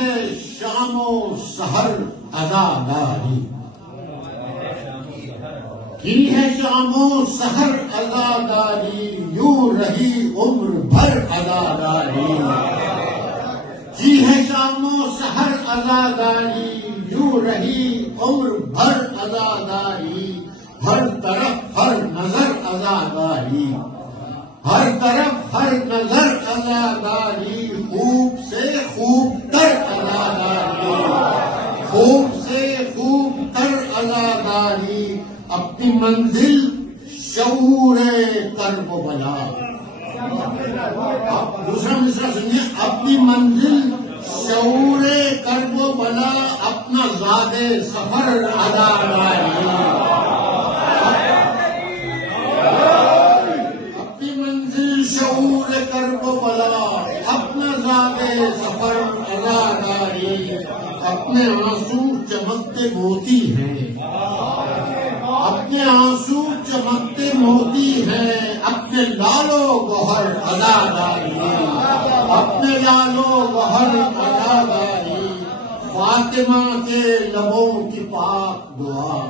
ہے شام و سحر عزاداری، کی ہے شام و سحر عزاداری، یوں رہی عمر بھر عزاداری، کی ہے شام و سحر عزاداری، یوں رہی عمر بھر عزاداری، ہر طرف ہر نظر عزاداری، ہر طرف ہر نظر عزاداری، خوب سے خوب تر عزاداری، خوب سے خوب تر عزاداری، اپنی منزل شعور کرب و بلا۔ دوسرا مصرع سنیے، اپنی منزل شعور کرب و بلا، اپنا زاد سفر عزاداری، اپنی منزل شعور کرب و بلا، اپنا زاد سفر عزاداری، اپنے آنسو چمکتے موتی ہیں، اپنے آنسو چمکتے موتی ہیں، اپنے لالو گوہر عزاداری، اپنے لالو گوہر عزاداری، فاطمہ کے لبوں کی پاک دعا،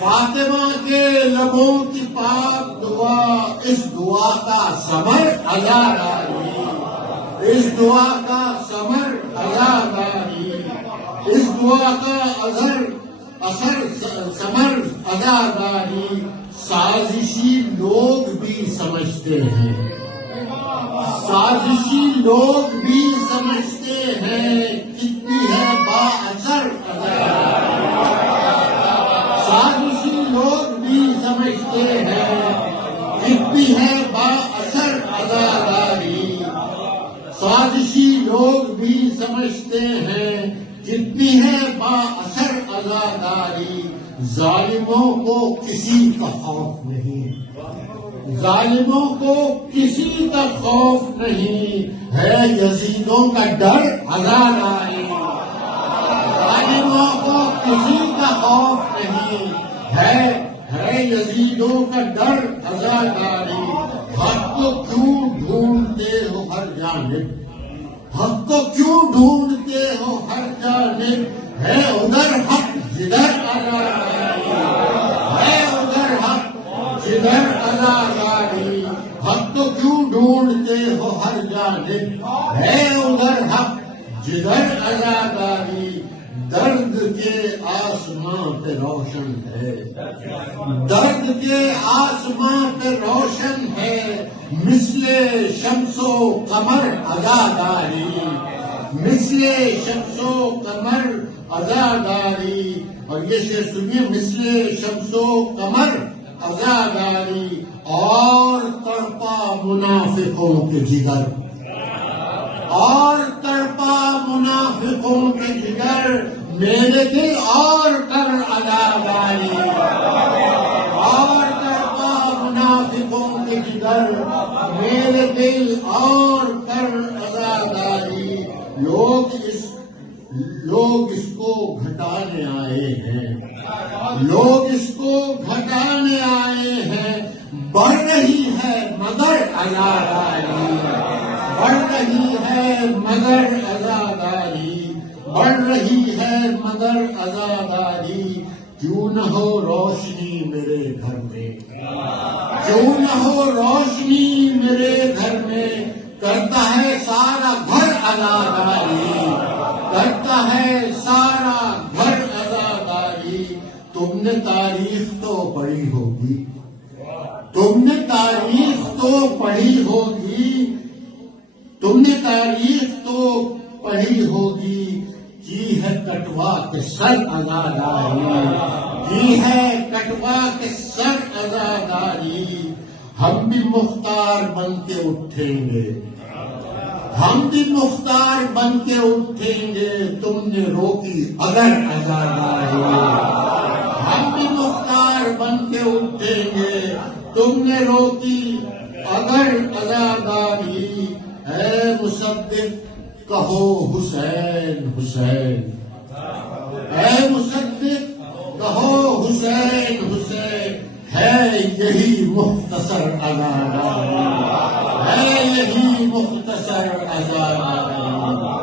فاطمہ کے لبوں کی پاک دعا، اس دعا کا ثمر عزاداری، اس دعا کا ثمر عزاداری، اس دعا کا اثر ثمر عزاداری، سازشی لوگ بھی سمجھتے ہیں، سازشی لوگ بھی سمجھتے ہیں، کتنی ہے با اثر عزاداری، سازشی لوگ بھی سمجھتے ہیں، کتنی ہے با اثر عزاداری، سازشی لوگ بھی سمجھتے ہیں، کتنی ہے با اثر عزاداری، ظالموں کو کسی کا خوف نہیں، ظالموں کو کسی کا خوف نہیں، ہے یزیدوں کا ڈر عزاداری، ظالموں کو کسی کا خوف نہیں، ہے یزیدوں کا ڈر عزاداری، حق کو کیوں ڈھونڈتے ہو ہر جانب، حق کو کیوں ڈھونڈتے ہو ہر جانب، ہے ادھر حق جدھر عزاداری، ہے ادھر حق جدھر عزاداری، حق کو کیوں ڈھونڈتے ہو ہر جانب، ہے ادھر حق جدھر عزاداری، درد کے آسمان پہ روشن ہے، درد کے آسمان پہ روشن ہے، مثل شمس و قمر عزاداری، مثل شمس و قمر عزاداری، اور یہ شعر سنیے، مثل شمس و قمر عزاداری، اور تڑپا منافقوں کے جگر، اور تڑپا منافقوں کے جگر، میرے دل اور کر عزاداری، اور تڑپا منافقوں کے جگر، میرے دل اور کر عزاداری، لوگ اس کو گھٹانے آئے ہیں، لوگ اس کو گھٹانے آئے ہیں، بڑھ رہی ہے مگر عزاداری، بڑھ رہی ہے مگر عزاداری، بڑھ رہی ہے مگر عزاداری، کیوں نہ ہو روشنی میرے گھر میں، کیوں نہ ہو روشنی میرے گھر میں، کرتا ہے سارا گھر عزاداری، کرتا ہے سارا گھر عزاداری، تم نے تاریخ تو پڑھی ہوگی، تم نے تاریخ تو پڑھی ہوگی، تم نے تاریخ تو پڑھی ہوگی، کی ہے کٹوا کے سر عزاداری، کی ہے کٹوا کے سر عزاداری، ہم بھی مختار بن کے اٹھیں گے، ہم بھی مختار بن کے اٹھیں گے، تم نے روکی اگر عزاداری، ہم بھی مختار بن کے اٹھیں گے، تم نے روکی اگر عزاداری، اے مصدق کہو حسین حسین، اے مصدق کہو حسین حسین، ہے یہی مختصر عزاداری، ہے یہی مختصر عزاداری۔